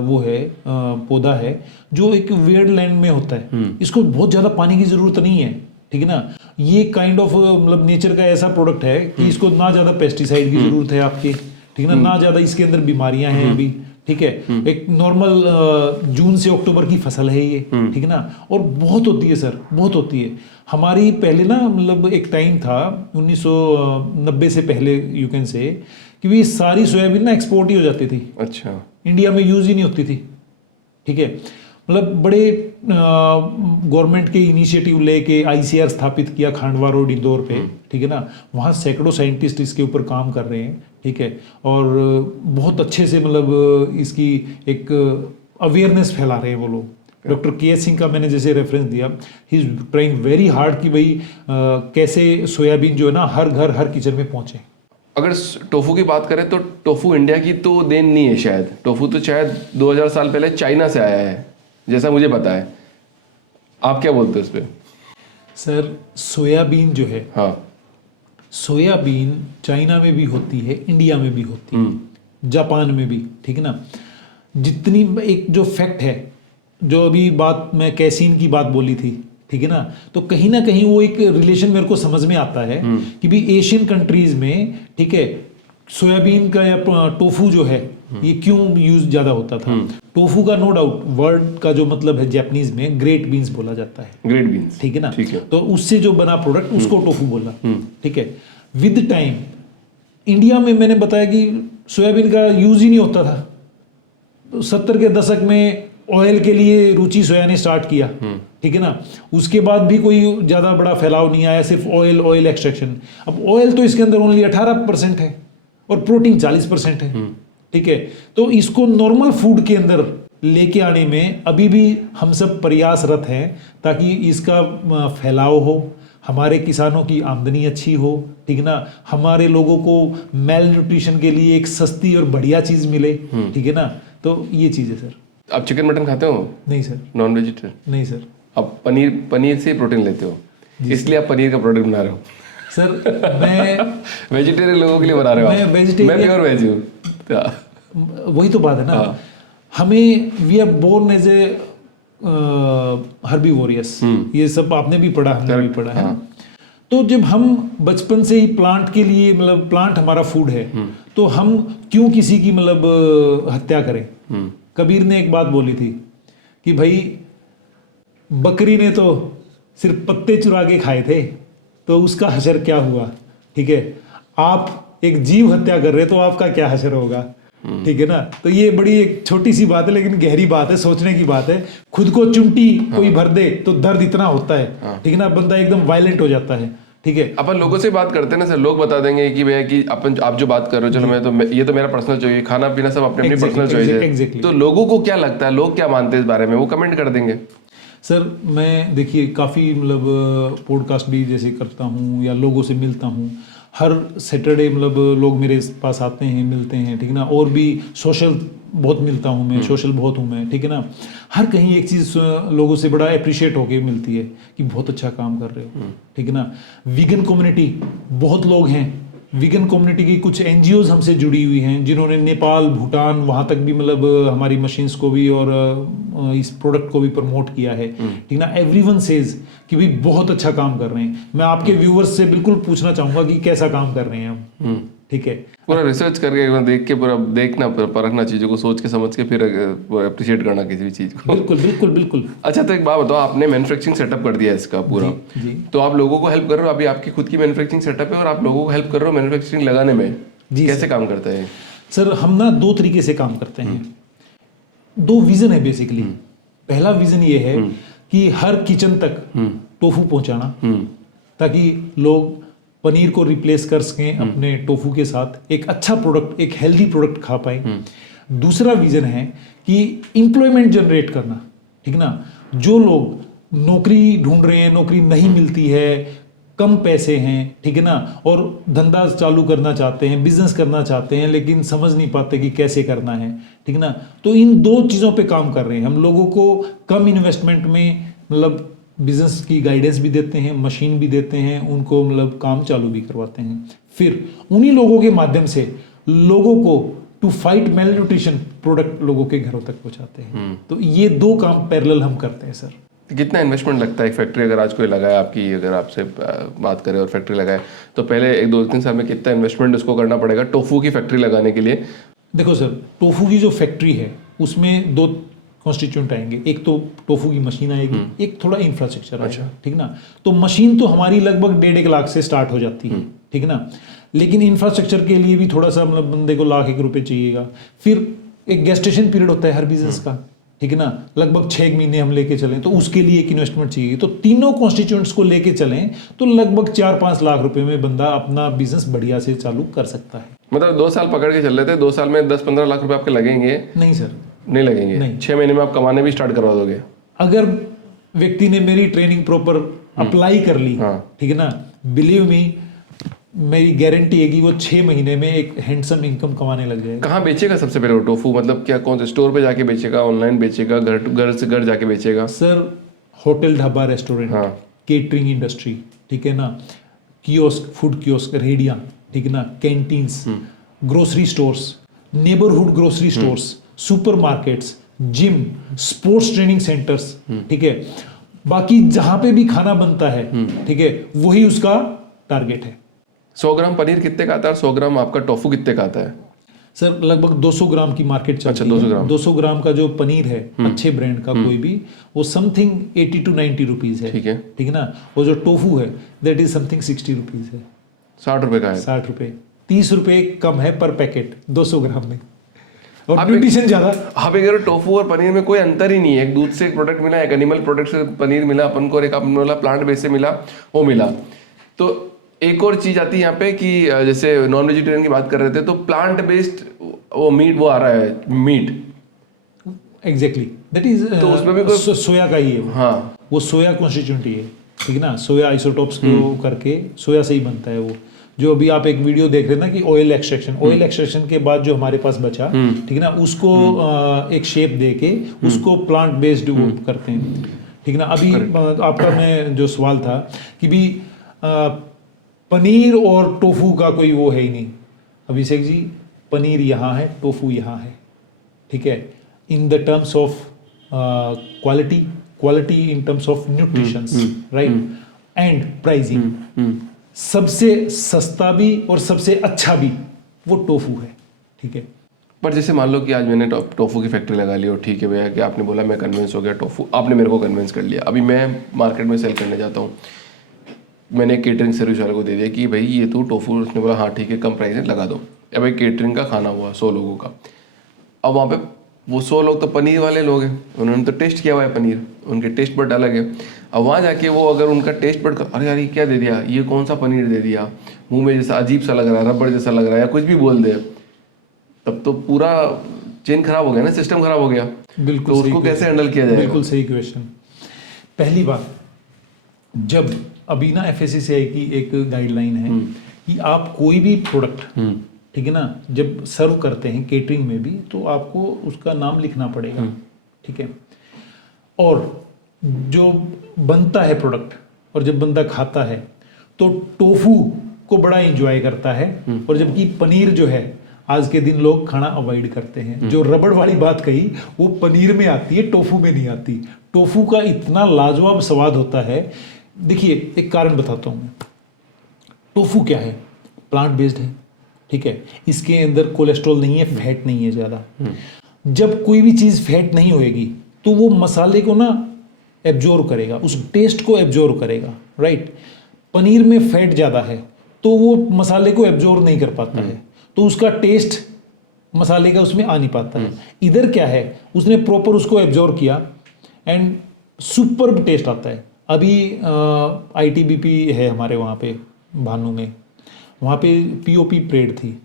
वो है पौधा है जो एक वेयर्ड लैंड में होता है, इसको बहुत ज्यादा पानी की जरूरत नहीं है, ठीक है ना। ये काइंड ऑफ मतलब नेचर का ऐसा प्रोडक्ट है कि इसको ना ज्यादा पेस्टिसाइड की जरूरत है आपकी, ठीक है ना ज्यादा इसके अंदर बीमारियां हैं अभी, ठीक है। एक नॉर्मल जून से अक्टूबर की फसल है ये, ठीक है ना, और बहुत होती है सर, बहुत होती है। हमारी पहले ना मतलब एक टाइम था 1990 से पहले यू कैन से कि भी सारी सोयाबीन ना एक्सपोर्ट ही हो जाती थी। अच्छा। इंडिया में यूज ही नहीं होती थी, ठीक है। मतलब बड़े गवर्नमेंट के इनिशिएटिव लेके ICR स्थापित किया खांडवा रोड इंदौर पे, ठीक है ना। वहाँ सैकड़ों साइंटिस्ट इसके ऊपर काम कर रहे हैं, ठीक है, और बहुत अच्छे से मतलब इसकी एक अवेयरनेस फैला रहे हैं वो लोग। डॉक्टर KH सिंह का मैंने जैसे रेफरेंस दिया, he is trying very hard कि भाई कैसे सोयाबीन जो है ना हर घर हर किचन में पहुंचे। अगर टोफू की बात करें तो टोफू इंडिया की तो देन नहीं है शायद। टोफू तो शायद 2000 साल पहले चाइना से आया है, जैसा मुझे पता है। आप क्या बोलते हैं इस पे? सर सोयाबीन जो है, हाँ, सोयाबीन चाइना में भी होती है, इंडिया में भी होती है, जापान में भी, ठीक है ना। जितनी एक जो फैक्ट है, जो अभी बात मैं कैसीन की बात बोली थी ठीक है ना। तो कहीं ना कहीं वो एक रिलेशन मेरे को समझ में आता है कि भी एशियन कंट्रीज में, ठीक है, सोयाबीन का या टोफू जो है ये क्यों यूज ज्यादा होता था। टोफू का नो डाउट वर्ड का जो मतलब है जापानीज में ग्रेट बीन्स बोला जाता है, ग्रेट बीन्स, ठीक है ना। ठीक है। तो उससे जो बना प्रोडक्ट उसको टोफू बोला, ठीक है। विद टाइम इंडिया में मैंने बताया कि सोयाबीन का यूज ही नहीं होता था। तो 70 के दशक में ऑयल के लिए रुचि सोया ने स्टार्ट किया, ठीक है ना। उसके बाद भी कोई ज़्यादा बड़ा फैलाव नहीं आया, सिर्फ ऑयल एक्सट्रैक्शन। अब ऑयल तो इसके अंदर ओनली 18% है और प्रोटीन 40% है, ठीक है। तो इसको नॉर्मल फूड के अंदर लेके आने में अभी भी हम सब प्रयासरत हैं ताकि इसका फैलाव हो, हमारे किसानों की आमदनी अच्छी हो, ठीक है ना। हमारे लोगों को मेल न्यूट्रिशन के लिए एक सस्ती और बढ़िया चीज़ मिले, ठीक है ना। तो ये चीज़ है सर। आप चिकन मटन खाते हो? नहीं सर। Non vegetarian? नहीं सर। आप पनीर से प्रोटीन लेते हो, इसलिए आप पनीर का प्रोडक्ट बना रहे हो? सर मैं वेजिटेरियन लोगों के लिए बना रहे हो? मैं वेजिटेरियन, मैं प्योर वेज हूँ। वही तो बात है ना। हमें we are born as a herbivorous, ये सब आपने भी पढ़ा, हमने भी पढ़ा है। तो जब हम बचपन से ही प्लांट के लिए, मतलब प्लांट हमारा फूड है, तो हम क्यों किसी की मतलब हत्या करें। कबीर ने एक बात बोली थी कि भाई बकरी ने तो सिर्फ पत्ते चुरा के खाए थे, तो उसका हशर क्या हुआ, ठीक है। आप एक जीव हत्या कर रहे तो आपका क्या हशर होगा, ठीक है ना। तो ये बड़ी एक छोटी सी बात है लेकिन गहरी बात है, सोचने की बात है। खुद को चिमटी कोई भर दे तो दर्द इतना होता है, ठीक है ना, बंदा एकदम वायलेंट हो जाता है, ठीक है। अपन लोगों से बात करते हैं ना सर, लोग बता देंगे कि भैया कि अपन आप जो बात कर रहे हो, चलो ये तो मेरा पर्सनल चॉइस है, खाना पीना सब अपने अपनी पर्सनल चॉइस है। तो लोगों को क्या लगता है, लोग क्या मानते हैं इस बारे में, वो कमेंट कर देंगे। सर मैं देखिए काफ़ी मतलब पॉडकास्ट भी जैसे करता हूँ या लोगों से मिलता हूँ, हर सैटरडे मतलब लोग मेरे पास आते हैं, मिलते हैं, ठीक है ना। और भी सोशल बहुत मिलता हूँ मैं, सोशल बहुत हूँ मैं, ठीक है ना। हर कहीं एक चीज़ लोगों से बड़ा अप्रिशिएट होके मिलती है कि बहुत अच्छा काम कर रहे हो, ठीक है ना। वीगन कम्युनिटी बहुत लोग हैं, वीगन कम्युनिटी की कुछ एनजीओज हमसे जुड़ी हुई हैं जिन्होंने नेपाल, भूटान, वहाँ तक भी मतलब हमारी मशीन्स को भी और इस प्रोडक्ट को भी प्रमोट किया है, ठीक ना। एवरीवन सेज कि भी बहुत अच्छा काम कर रहे हैं। मैं आपके व्यूवर्स से बिल्कुल पूछना चाहूँगा कि कैसा काम कर रहे हैं हम, ठीक है। पूरा रिसर्च करके देख के पूरा देखना, परखना, चीज़ों को सोच के समझ के फिर अप्रिशिएट करना किसी भी चीज़ को। बिल्कुल बिल्कुल बिल्कुल। अच्छा, तो एक बात बताओ, आपने मैन्युफैक्चरिंग सेटअप कर दिया इसका पूरा, जी। तो आप लोगों को हेल्प कर रहे हो, अभी आपकी खुद की मैन्युफैक्चरिंग सेटअप है और आप लोगों को हेल्प कर रहे हो मैन्युफैक्चरिंग लगाने में, कैसे काम करता है सर? हम ना दो तरीके से काम करते हैं, दो विजन है बेसिकली। पहला विजन ये है कि हर किचन तक टोफू पहुंचाना, ताकि लोग पनीर को रिप्लेस कर सकें अपने टोफू के साथ, एक अच्छा प्रोडक्ट, एक हेल्दी प्रोडक्ट खा पाए। दूसरा विजन है कि एम्प्लॉयमेंट जनरेट करना, ठीक ना। जो लोग नौकरी ढूंढ रहे हैं, नौकरी नहीं मिलती है, कम पैसे हैं, ठीक है ना, और धंधा चालू करना चाहते हैं, बिजनेस करना चाहते हैं, लेकिन समझ नहीं पाते कि कैसे करना है, ठीक ना। तो इन दो चीज़ों पे काम कर रहे हैं हम। लोगों को कम इन्वेस्टमेंट में मतलब बिजनेस की गाइडेंस भी देते हैं, मशीन भी देते हैं, उनको मतलब काम चालू भी करवाते हैं। फिर उन्हीं लोगों के माध्यम से लोगों को to fight malnutrition product लोगों के घरों तक पहुंचाते हैं। तो ये दो काम पैरेलल हम करते हैं सर। कितना इन्वेस्टमेंट लगता है एक फैक्ट्री, अगर आज कोई लगाए आपकी, अगर आपसे बात करें और फैक्ट्री लगाए, तो पहले 1-2-3 साल में कितना इन्वेस्टमेंट उसको करना पड़ेगा टोफू की फैक्ट्री लगाने के लिए? देखो सर, टोफू की जो फैक्ट्री है उसमें दो कॉन्स्टिट्यूंट आएंगे। एक तो टोफू की मशीन आएगी, एक थोड़ा इंफ्रास्ट्रक्चर आएगा, ठीक ना। तो मशीन तो हमारी लगभग 1.5 लाख से स्टार्ट हो जाती है, ठीक है ना। लेकिन इंफ्रास्ट्रक्चर के लिए भी थोड़ा सा मतलब बंदे को ₹1,00,000 चाहिएगा। फिर एक गेस्टेशन पीरियड होता है हर बिजनेस का, ठीक है ना, लगभग 6 महीने हम लेके चलें तो उसके लिए एक इन्वेस्टमेंट चाहिए। तो तीनों कॉन्स्टिट्यूएंट्स को लेके चलें तो लगभग 4-5 लाख रुपए में बंदा अपना बिजनेस बढ़िया से चालू कर सकता है। मतलब 2 साल पकड़ के चल रहे थे, 2 साल में 10-15 लाख रुपए आपके लगेंगे? नहीं सर, नहीं लगेंगे। नहीं। 6 महीने में आप कमाने भी स्टार्ट करवा दोगे अगर व्यक्ति ने मेरी ट्रेनिंग प्रॉपर अप्लाई कर ली, ठीक है ना। बिलीव मी, मेरी गारंटी है कि वो 6 महीने में एक हैंडसम इनकम कमाने लग जाएगा। कहाँ बेचेगा सबसे पहले वो टोफू? मतलब क्या कौन से स्टोर पे जाके बेचेगा, ऑनलाइन बेचेगा, घर से घर जाके बेचेगा? Sir hotel, dhaba, restaurant, catering industry, ठीक है ना, कियोस्क, फूड कियोस्क, रेडियाँ, ठीक है ना, canteens, grocery stores, neighbourhood grocery stores, super markets, gym, sports training centres, ठीक है, बाकी जहां पे भी खाना बनता है, ठीक है, वही उसका टारगेट है। 100 ग्राम पनीर कितने का आता है और 100 ग्राम आपका टोफू कितने का आता है? सर लगभग 200 ग्राम की मार्केट चलती अच्छा, 200 है। ग्राम। 200 ग्राम का जो पनीर है अच्छे ब्रांड का कोई भी, वो समथिंग 80 to 90 रुपीज है। ठीक है। ठीक है ना। और जो टोफू है दैट इज समथिंग 60 रुपीज है। 60 रुपए का है। 60 रुपए, 30 रुपए कम है पर पैकेट 200 ग्राम में, और आप न्यूट्रिशन ज्यादा। आप अगर टोफू और पनीर में कोई अंतर ही नहीं है, एक दूध से एक प्रोडक्ट मिला, एक एनिमल प्रोडक्ट से पनीर मिला अपन को, और एक अपन वाला प्लांट बेस से मिला, वो मिला। तो एक और चीज आती है यहाँ पे कि जैसे नॉन वेजिटेरियन की बात कर रहे थे, तो प्लांट बेस्ड वो मीट वो आ रहा है मीट, एग्जैक्टली दैट इज, तो उसमें भी कोई सोया का ही है वो। हाँ वो सोया कॉन्स्टिट्यूंट ही है, ठीक है ना। सोया आइसोटोप्स को करके सोया से ही बनता है वो। जो अभी आप एक वीडियो देख रहे हैं ना कि ऑयल एक्सट्रैक्शन के बाद जो हमारे पास बचा, ठीक है ना, उसको एक शेप दे के उसको प्लांट बेस्ड वो करते हैं, ठीक है ना। अभी आपका मैं जो सवाल था कि भी पनीर और टोफू का कोई वो है ही नहीं अभिषेक जी। पनीर यहाँ है, टोफू यहाँ है, ठीक है। In the terms of quality in terms of nutritions, right, and pricing, सबसे सस्ता भी और सबसे अच्छा भी वो टोफू है, ठीक है। पर जैसे मान लो कि आज मैंने टोफू की फैक्ट्री लगा ली, और ठीक है भैया कि आपने बोला मैं कन्विंस हो गया टोफू, आपने मेरे को कन्विंस कर लिया, अभी मैं मार्केट में सेल करने जाता हूँ, मैंने केटरिंग सर्विस वाले को दे दिया कि भाई ये तो टोफू, उसने बोला हाँ ठीक है कम प्राइस है लगा दो। अब भाई केटरिंग का खाना हुआ 100 लोगों का, अब वहाँ पे वो 100 लोग तो पनीर वाले लोग हैं, उन्होंने तो टेस्ट किया हुआ है पनीर, उनके टेस्ट बड अलग है। अब वहाँ जाके वो अगर उनका टेस्ट बड, अरे यार ये क्या दे दिया, ये कौन सा पनीर दे दिया, मुंह में जैसा अजीब सा लग रहा है, रबड़ जैसा लग रहा है, या कुछ भी बोल दे, तब तो पूरा चेन खराब हो गया ना, सिस्टम खराब हो गया। बिल्कुल, तो उसको कैसे हैंडल किया जाएगा? बिल्कुल सही क्वेश्चन। पहली बात, जब अभी ना FSSAI की एक गाइडलाइन है कि आप कोई भी प्रोडक्ट, ठीक है ना, जब सर्व करते हैं केटरिंग में भी, तो आपको उसका नाम लिखना पड़ेगा, ठीक है। और जो बनता है प्रोडक्ट और जब बंदा खाता है तो टोफू को बड़ा एंजॉय करता है, और जबकि पनीर जो है आज के दिन लोग खाना अवॉइड करते हैं। जो रबड़ वाली बात कही वो पनीर में आती है, टोफू में नहीं आती। टोफू का इतना लाजवाब स्वाद होता है। देखिए एक कारण बताता हूँ मैं। टोफू क्या है? प्लांट बेस्ड है, ठीक है। इसके अंदर कोलेस्ट्रॉल नहीं है, फैट नहीं है ज़्यादा। जब कोई भी चीज़ फैट नहीं होएगी तो वो मसाले को ना एब्जॉर्व करेगा, उस टेस्ट को एब्जॉर्व करेगा, राइट। पनीर में फैट ज़्यादा है तो वो मसाले को एब्जॉर्व नहीं कर पाता है, तो उसका टेस्ट मसाले का उसमें आ नहीं पाता है। इधर क्या है, उसने प्रॉपर उसको एब्जॉर्व किया एंड सुपर टेस्ट आता है। अभी ITBP है हमारे वहाँ पे भानु में, वहाँ पे POP परेड थी,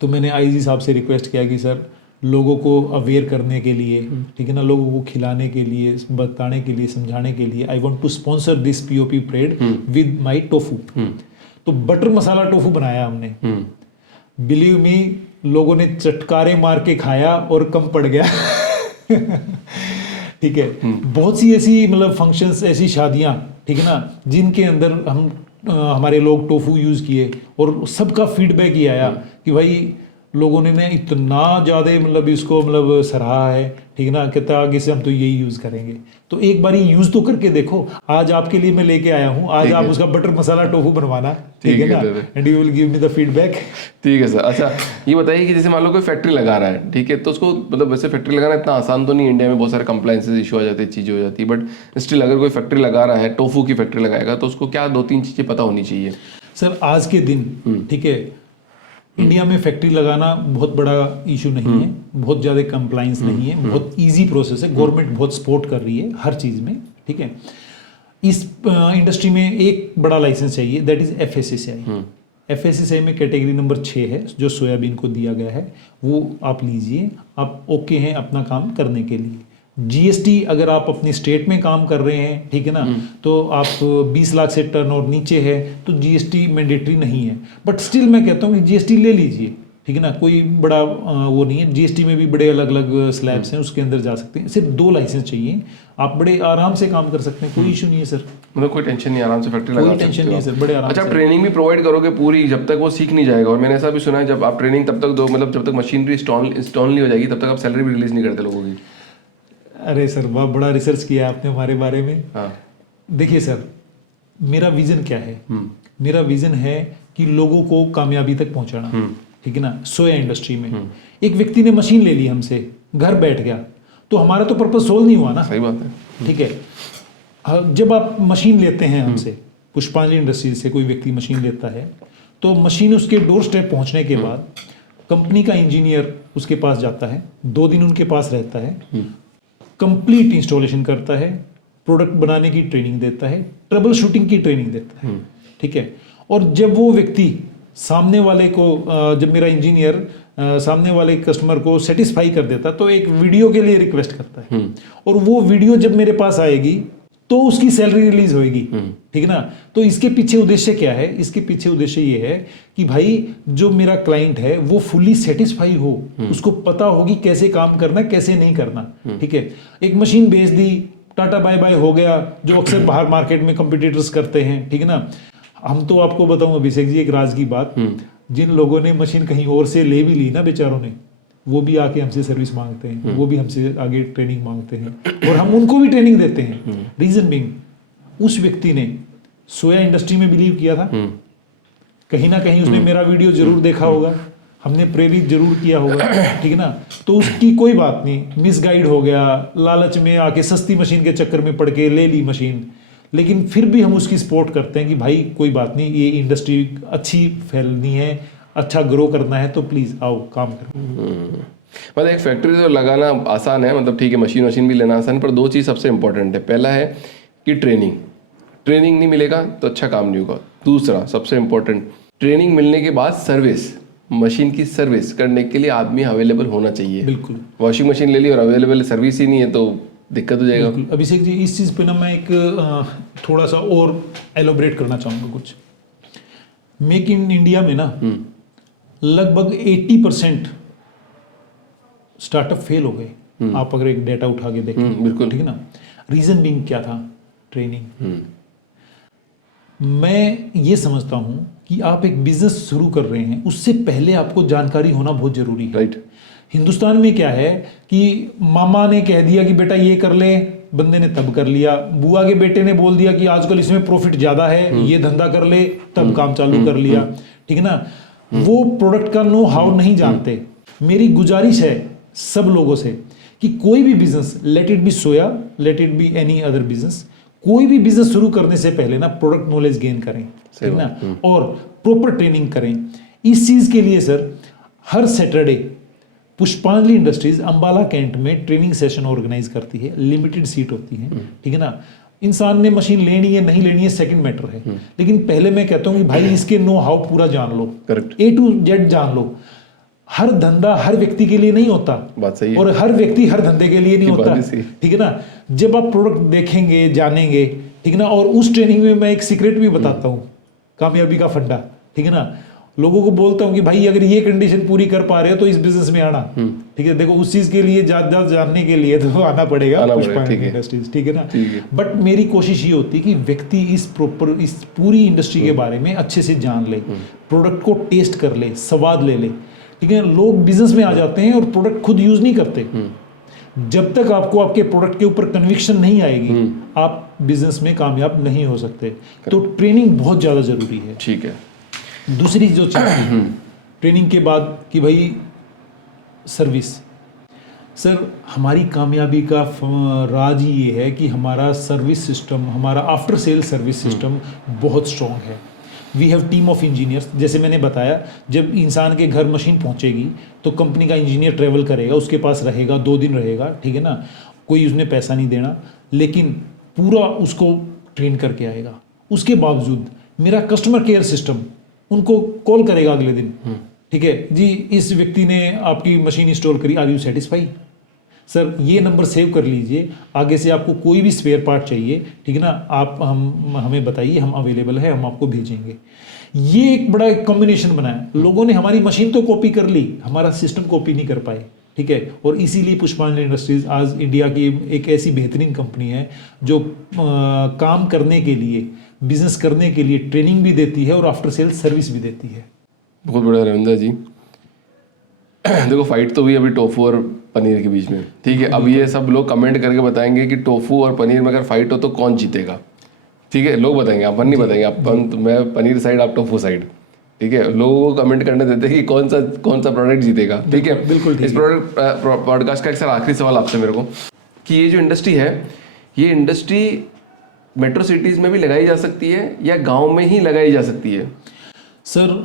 तो मैंने IG साहब से रिक्वेस्ट किया कि सर लोगों को अवेयर करने के लिए, ठीक है ना, लोगों को खिलाने के लिए, बताने के लिए, समझाने के लिए, I want to sponsor this POP parade with my tofu. तो बटर मसाला टोफू बनाया हमने। बिलीव मी, लोगों ने चटकारे मार के खाया और कम पड़ गया। ठीक है। बहुत सी ऐसी मतलब फंक्शंस, ऐसी शादियां, ठीक है ना, जिनके अंदर हम हमारे लोग टोफू यूज़ किए और सबका फीडबैक ही आया कि भाई लोगों ने ना इतना ज़्यादा मतलब इसको मतलब सराहा है, ठीक है ना, कहता आगे से हम तो यही यूज़ करेंगे। तो एक बार यूज़ तो करके देखो। आज आपके लिए मैं लेके आया हूँ, आज आप उसका बटर मसाला टोफू बनवाना, ठीक है ना, and you will give me the feedback. ठीक है सर। अच्छा ये बताइए कि जैसे मान लो कोई फैक्ट्री लगा रहा है, ठीक है, तो उसको मतलब वैसे फैक्ट्री लगाना इतना आसान तो नहीं, इंडिया में बहुत सारे कंप्लायंसेस इशू आ जाते हैं, चीज़ें हो जाती है, बट स्टिल अगर कोई फैक्ट्री लगा रहा है, टोफू की फैक्ट्री लगाएगा, तो उसको क्या 2-3 चीज़ें पता होनी चाहिए? सर आज के दिन, ठीक है, इंडिया में फैक्ट्री लगाना बहुत बड़ा इशू नहीं है, बहुत ज़्यादा कंप्लाइंस नहीं है, बहुत इजी प्रोसेस है। गवर्नमेंट बहुत सपोर्ट कर रही है हर चीज़ में, ठीक है। इस इंडस्ट्री में एक बड़ा लाइसेंस चाहिए, दैट इज FSSAI। FSSAI में कैटेगरी नंबर 6 है जो सोयाबीन को दिया गया है, वो आप लीजिए, आप ओके हैं अपना काम करने के लिए। GST अगर आप अपनी स्टेट में काम कर रहे हैं, ठीक है ना, तो आप 20 लाख से टर्नओवर नीचे है तो GST मैंडेटरी नहीं है, बट स्टिल मैं कहता हूँ कि GST ले लीजिए, ठीक है ना, कोई बड़ा वो नहीं है। GST में भी बड़े अलग अलग स्लैब्स हैं, उसके अंदर जा सकते हैं। सिर्फ 2 लाइसेंस चाहिए, आप बड़े आराम से काम कर सकते हैं, कोई इशू नहीं है सर। मतलब कोई टेंशन नहीं, आराम से फैक्ट्री लगा सकते हो। कोई टेंशन नहीं है सर, बड़े आराम से। अच्छा ट्रेनिंग भी प्रोवाइड करोगे पूरी, जब तक वो सीख नहीं जाएगा? और मैंने ऐसा भी सुना है जब आप ट्रेनिंग तब तक दो, मतलब जब तक मशीनरी इंस्टॉल नहीं हो जाएगी तब तक आप सैलरी भी रिलीज नहीं करते लोगों की। अरे सर बहुत बड़ा रिसर्च किया आपने हमारे बारे में। हाँ। देखिए सर, मेरा विजन क्या है? मेरा विजन है कि लोगों को कामयाबी तक पहुंचाना, ठीक है ना। सोया इंडस्ट्री में एक व्यक्ति ने मशीन ले ली हमसे, घर बैठ गया, तो हमारा तो पर्पस सोल्व नहीं हुआ ना। सही बात है। ठीक है। जब आप मशीन लेते हैं हमसे, पुष्पांजलि इंडस्ट्रीज से कोई व्यक्ति मशीन लेता है, तो मशीन उसके डोर स्टेप पहुंचने के बाद कंपनी का इंजीनियर उसके पास जाता है, 2 दिन उनके पास रहता है, कंप्लीट इंस्टॉलेशन करता है, प्रोडक्ट बनाने की ट्रेनिंग देता है, ट्रबल शूटिंग की ट्रेनिंग देता है, ठीक है। और जब वो व्यक्ति सामने वाले को जब मेरा इंजीनियर सामने वाले कस्टमर को सेटिस्फाई कर देता, तो एक वीडियो के लिए रिक्वेस्ट करता है, और वो वीडियो जब मेरे पास आएगी तो उसकी सैलरी रिलीज होगी, ठीक है ना। तो इसके पीछे उद्देश्य क्या है? इसके पीछे उद्देश्य ये है कि भाई जो मेरा क्लाइंट है वो फुल्ली सेटिस्फाई हो, उसको पता होगी कैसे काम करना, कैसे नहीं करना, ठीक है। एक मशीन बेच दी, टाटा बाय बाय हो गया, जो अक्सर बाहर मार्केट में कंपटीटर्स करते हैं, ठीक है ना। हम तो आपको बताऊं अभिषेक जी एक राज की बात, जिन लोगों ने मशीन कहीं और से ले भी ली ना बेचारों ने, वो भी आके हमसे सर्विस मांगते हैं, वो भी हमसे आगे ट्रेनिंग मांगते हैं, और हम उनको भी ट्रेनिंग देते हैं। रीजन बीइंग उस व्यक्ति ने सोया इंडस्ट्री में बिलीव किया था, कहीं ना कहीं उसने मेरा वीडियो जरूर देखा होगा, हमने प्रेरित जरूर किया होगा, ठीक है ना। तो उसकी कोई बात नहीं, मिसगाइड हो गया, लालच में आके सस्ती मशीन के चक्कर में पड़ के ले ली मशीन, लेकिन फिर भी हम उसकी सपोर्ट करते हैं कि भाई कोई बात नहीं, ये इंडस्ट्री अच्छी फैलनी है, अच्छा ग्रो करना है, तो प्लीज आओ काम करो। मतलब एक फैक्ट्री तो लगाना आसान है, मतलब ठीक है, मशीन भी लेना आसान है, पर 2 चीज़ सबसे इंपॉर्टेंट है। पहला है कि ट्रेनिंग नहीं मिलेगा तो अच्छा काम नहीं होगा। दूसरा सबसे इंपॉर्टेंट, ट्रेनिंग मिलने के बाद सर्विस, मशीन की सर्विस करने के लिए आदमी अवेलेबल होना चाहिए। बिल्कुल। वॉशिंग मशीन ले ली और अवेलेबल सर्विस ही नहीं है तो दिक्कत हो जाएगा। अभिषेक जी इस चीज़ पे ना मैं एक थोड़ा सा और एलोबरेट करना चाहूँगा कुछ। मेक इन इंडिया में ना लगभग 80% स्टार्टअप फेल हो गए। आप अगर एक डेटा उठा के देखें, बिल्कुल, ठीक है ना। रीजन बीइंग क्या था? ट्रेनिंग। मैं ये समझता हूं कि आप एक बिजनेस शुरू कर रहे हैं, उससे पहले आपको जानकारी होना बहुत जरूरी है। राइट। हिंदुस्तान में क्या है कि मामा ने कह दिया कि बेटा ये कर ले, बंदे ने तब कर लिया, बुआ के बेटे ने बोल दिया कि आजकल इसमें प्रॉफिट ज्यादा है, ये धंधा कर ले, तब काम चालू कर लिया, ठीक है ना। वो प्रोडक्ट का नो हाउ नहीं जानते। मेरी गुजारिश है सब लोगों से कि कोई भी business, let it be soya, let it be any other business, कोई भी बिजनेस शुरू करने से पहले ना प्रोडक्ट नॉलेज गेन करें, ठीक है ना, और प्रॉपर ट्रेनिंग करें। इस चीज के लिए सर हर सैटरडे पुष्पांजलि इंडस्ट्रीज अंबाला कैंट में ट्रेनिंग सेशन ऑर्गेनाइज करती है, लिमिटेड सीट होती है, ठीक है ना। इंसान ने मशीन लेनी है नहीं लेनी है सेकंड मैटर है, लेकिन पहले मैं कहता हूं कि भाई इसके नो हाउ पूरा जान लो, करेक्ट, A to Z जान लो। हर धंधा हर व्यक्ति के लिए नहीं होता, बात सही है, और हर व्यक्ति हर धंधे के लिए नहीं होता, ठीक है ना। जब आप प्रोडक्ट देखेंगे, जानेंगे, ठीक है ना, और उस ट्रेनिंग में मैं एक सीक्रेट भी बताता हूँ, कामयाबी का फंडा, ठीक है ना। लोगों को बोलता हूँ कि भाई अगर ये कंडीशन पूरी कर पा रहे हो तो इस बिजनेस में आना, ठीक है। देखो उस चीज के लिए ज्यादा जानने के लिए तो आना पड़ेगा पुष्पांजलि इंडस्ट्रीज, ठीक है ना। बट मेरी कोशिश ये होती है कि व्यक्ति इस पूरी इंडस्ट्री के बारे में अच्छे से जान ले, प्रोडक्ट को टेस्ट कर ले, स्वाद ले ले, ठीक है। लोग बिजनेस में आ जाते हैं और प्रोडक्ट खुद यूज नहीं करते। जब तक आपको आपके प्रोडक्ट के ऊपर कन्विक्शन नहीं आएगी, आप बिजनेस में कामयाब नहीं हो सकते। तो ट्रेनिंग बहुत ज्यादा जरूरी है, ठीक है। दूसरी जो चीज ट्रेनिंग के बाद कि भाई सर्विस, सर हमारी कामयाबी का राज ही ये है कि हमारा सर्विस सिस्टम, हमारा आफ्टर सेल सर्विस सिस्टम बहुत स्ट्रॉन्ग है। We have team of engineers. जैसे मैंने बताया, जब इंसान के घर मशीन पहुंचेगी तो कंपनी का इंजीनियर ट्रेवल करेगा, उसके पास रहेगा, 2 दिन रहेगा, ठीक है ना। कोई उसने पैसा नहीं देना, लेकिन पूरा उसको ट्रेन करके आएगा। उसके बावजूद मेरा कस्टमर केयर सिस्टम उनको कॉल करेगा अगले दिन, ठीक है जी, इस व्यक्ति ने आपकी मशीन इंस्टॉल करी, आर यू सेटिस्फाई? सर ये नंबर सेव कर लीजिए, आगे से आपको कोई भी स्पेयर पार्ट चाहिए, ठीक है ना, आप हमें बताइए, हम अवेलेबल है, हम आपको भेजेंगे। ये एक बड़ा कॉम्बिनेशन बनाया। लोगों ने हमारी मशीन तो कॉपी कर ली, हमारा सिस्टम कॉपी नहीं कर पाए, ठीक है। और इसीलिए पुष्पांजलि इंडस्ट्रीज आज इंडिया की एक ऐसी बेहतरीन कंपनी है जो काम करने के लिए, बिजनेस करने के लिए ट्रेनिंग भी देती है और आफ्टर सेल सर्विस भी देती है। बहुत बढ़िया रविंद्र जी। देखो फाइट तो हुई अभी टोफू और पनीर के बीच में, ठीक है। अब ये सब लोग कमेंट करके बताएंगे कि टोफू और पनीर में अगर फाइट हो तो कौन जीतेगा, ठीक है। लोग बताएंगे, अपन नहीं बताएंगे, अपन तो मैं पनीर साइड आप टोफू साइड, ठीक है। लोगों को कमेंट करने देते हैं कि कौन सा प्रोडक्ट जीतेगा, ठीक है। बिल्कुल ठीक इस पॉडकास्ट का एक आखिरी सवाल आपसे मेरे को, कि ये जो इंडस्ट्री है, ये इंडस्ट्री मेट्रो सिटीज़ में भी लगाई जा सकती है या गाँव में ही लगाई जा सकती है? सर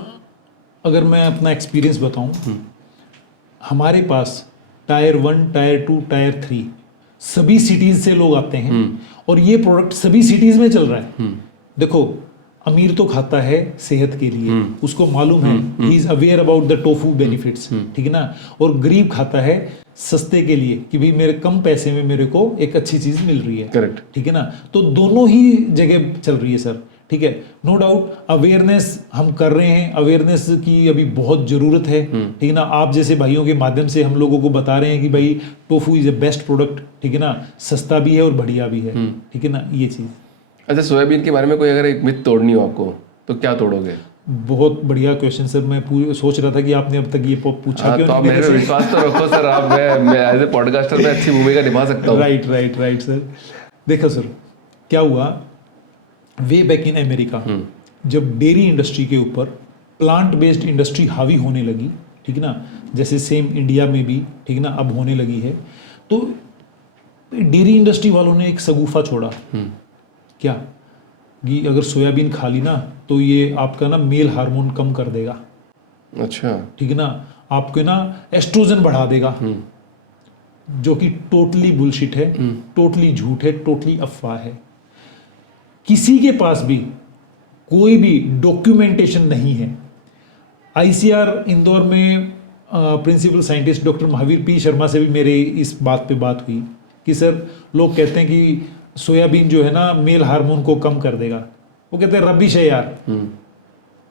अगर मैं अपना एक्सपीरियंस बताऊं, हमारे पास टायर 1, टायर 2, टायर 3 सभी सिटीज से लोग आते हैं और ये प्रोडक्ट सभी सिटीज में चल रहा है। देखो अमीर तो खाता है सेहत के लिए, उसको मालूम है, he is aware about the tofu benefits, ठीक है ना। और गरीब खाता है सस्ते के लिए कि भाई मेरे कम पैसे में मेरे को एक अच्छी चीज मिल रही है, करेक्ट, ठीक है ना। तो दोनों ही जगह चल रही है सर, ठीक है। नो डाउट अवेयरनेस हम कर रहे हैं, अवेयरनेस की अभी बहुत ज़रूरत है, ठीक है ना। आप जैसे भाइयों के माध्यम से हम लोगों को बता रहे हैं कि भाई tofu is a best product, ठीक है ना, सस्ता भी है और बढ़िया भी है, ठीक है ना, ये चीज़। अच्छा, सोयाबीन के बारे में कोई अगर एक मिथ तोड़नी हो आपको तो क्या तोड़ोगे? बहुत बढ़िया क्वेश्चन सर, मैं सोच रहा था कि आपने अब तक ये पूछा क्यों तो आप नहीं मेरे पे विश्वास तो रखो सर, आप मैं एज ए पॉडकास्टर में अच्छी भूमिका निभा सकता हूँ। Right sir. देखो सर क्या हुआ, वे बैक इन अमेरिका जब डेयरी इंडस्ट्री के ऊपर प्लांट बेस्ड इंडस्ट्री हावी होने लगी, ठीक है ना, जैसे सेम इंडिया में भी, ठीक है ना, अब होने लगी है, तो डेयरी इंडस्ट्री वालों ने एक सगुफा छोड़ा, क्या कि अगर सोयाबीन खा ली ना तो ये आपका ना मेल हार्मोन कम कर देगा, अच्छा, ठीक है ना, आपके ना एस्ट्रोजन बढ़ा देगा, जो कि टोटली बुलशिट है, टोटली झूठ है, टोटली अफवाह है। किसी के पास भी कोई भी डॉक्यूमेंटेशन नहीं है। आईसीआर इंदौर में principal scientist doctor Mahavir P Sharma से भी मेरे इस बात पे बात हुई कि सर लोग कहते हैं कि सोयाबीन जो है ना मेल हार्मोन को कम कर देगा। वो कहते हैं रबिश है यार,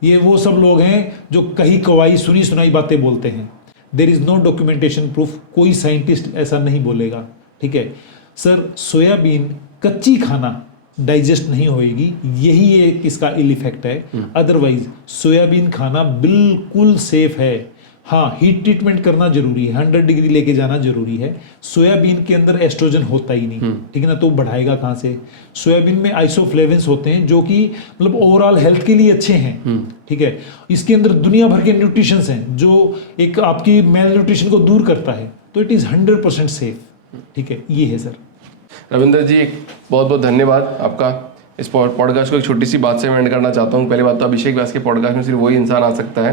ये वो सब लोग हैं जो कहीं कवाई सुनी सुनाई बातें बोलते हैं। There is no documentation proof, कोई साइंटिस्ट ऐसा नहीं बोलेगा, ठीक है सर। सोयाबीन कच्ची खाना डाइजेस्ट नहीं होएगी, यही एक इसका इल इफेक्ट है। अदरवाइज सोयाबीन खाना बिल्कुल सेफ है। हाँ, हीट ट्रीटमेंट करना जरूरी है, 100 डिग्री लेके जाना जरूरी है। सोयाबीन के अंदर एस्ट्रोजन होता ही नहीं, ठीक है ना, तो बढ़ाएगा कहाँ से। सोयाबीन में आइसोफ्लेविन्स होते हैं जो कि मतलब ओवरऑल हेल्थ के लिए अच्छे हैं, ठीक है। इसके अंदर दुनिया भर के न्यूट्रिशंस हैं जो एक आपकी मेल न्यूट्रिशन को दूर करता है, तो इट इज़ 100% सेफ, ठीक है। ये है सर। रविंद्र जी, बहुत बहुत धन्यवाद आपका। इस पॉडकास्ट को एक छोटी सी बात से मैं एंड करना चाहता हूँ। पहली बात तो अभिषेक व्यास के पॉडकास्ट में सिर्फ वही इंसान आ सकता है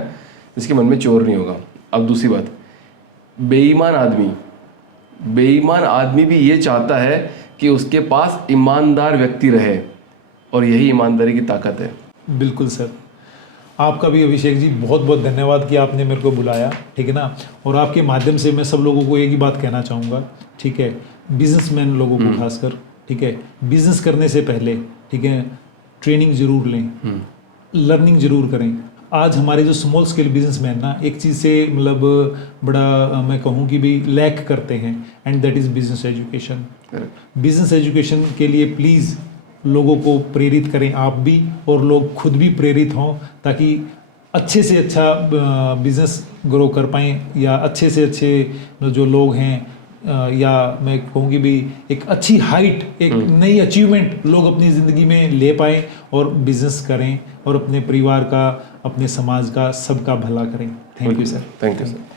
जिसके मन में चोर नहीं होगा। अब दूसरी बात, बेईमान आदमी भी ये चाहता है कि उसके पास ईमानदार व्यक्ति रहे, और यही ईमानदारी की ताकत है। बिल्कुल सर, आपका भी अभिषेक जी बहुत बहुत धन्यवाद कि आपने मेरे को बुलाया, ठीक है ना। और आपके माध्यम से मैं सब लोगों को एक ही बात कहना चाहूँगा, ठीक है, बिजनेसमैन लोगों को खासकर, ठीक है, बिजनेस करने से पहले, ठीक है, ट्रेनिंग जरूर लें, लर्निंग जरूर करें। आज हमारे जो स्मॉल स्केल बिजनेसमैन ना एक चीज़ से मतलब बड़ा मैं कहूँ कि भी लैक करते हैं, and that is business education. Business education के लिए प्लीज़ लोगों को प्रेरित करें आप भी, और लोग खुद भी प्रेरित हों, ताकि अच्छे से अच्छा बिजनेस ग्रो कर पाएँ, या अच्छे से अच्छे जो लोग हैं, या मैं कहूँगी भी एक अच्छी हाइट, एक नई अचीवमेंट लोग अपनी ज़िंदगी में ले पाएँ और बिजनेस करें, और अपने परिवार का, अपने समाज का, सबका भला करें। Thank you sir. Thank you sir.